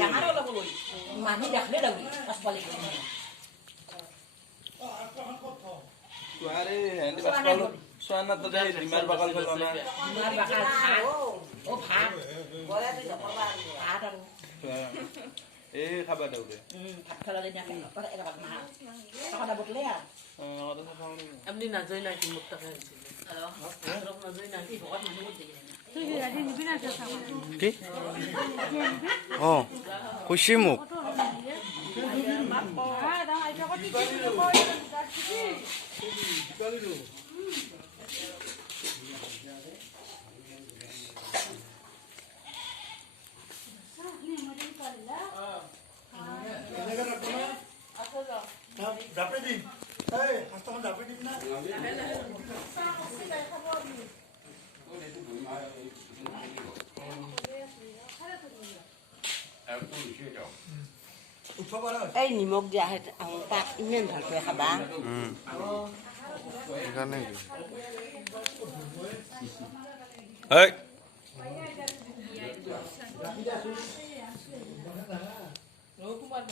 ডাঙৰ ল'ব লৈ মানুহ দেখলে দাউৰি পাছফালে Tuare, hindi paspalo. Sana to dai dimar bakal bakal na. Dimmer Bakar ভাত ভাত ভাত আৰু Eh khaba daw de. ভাত খালা দিনা খাই একেবাৰে মাছ টকা বটলে আৰু Ora sa phone. আপনি নাজয় নাকি মুক্তা খাইছিল নাজয় নাকি ভগত মানুহ কি অ খুশি মোক এই নিমখ দিয়া তাক ইমান ভালকৈ খাবা সেইকাৰণে কুমাৰ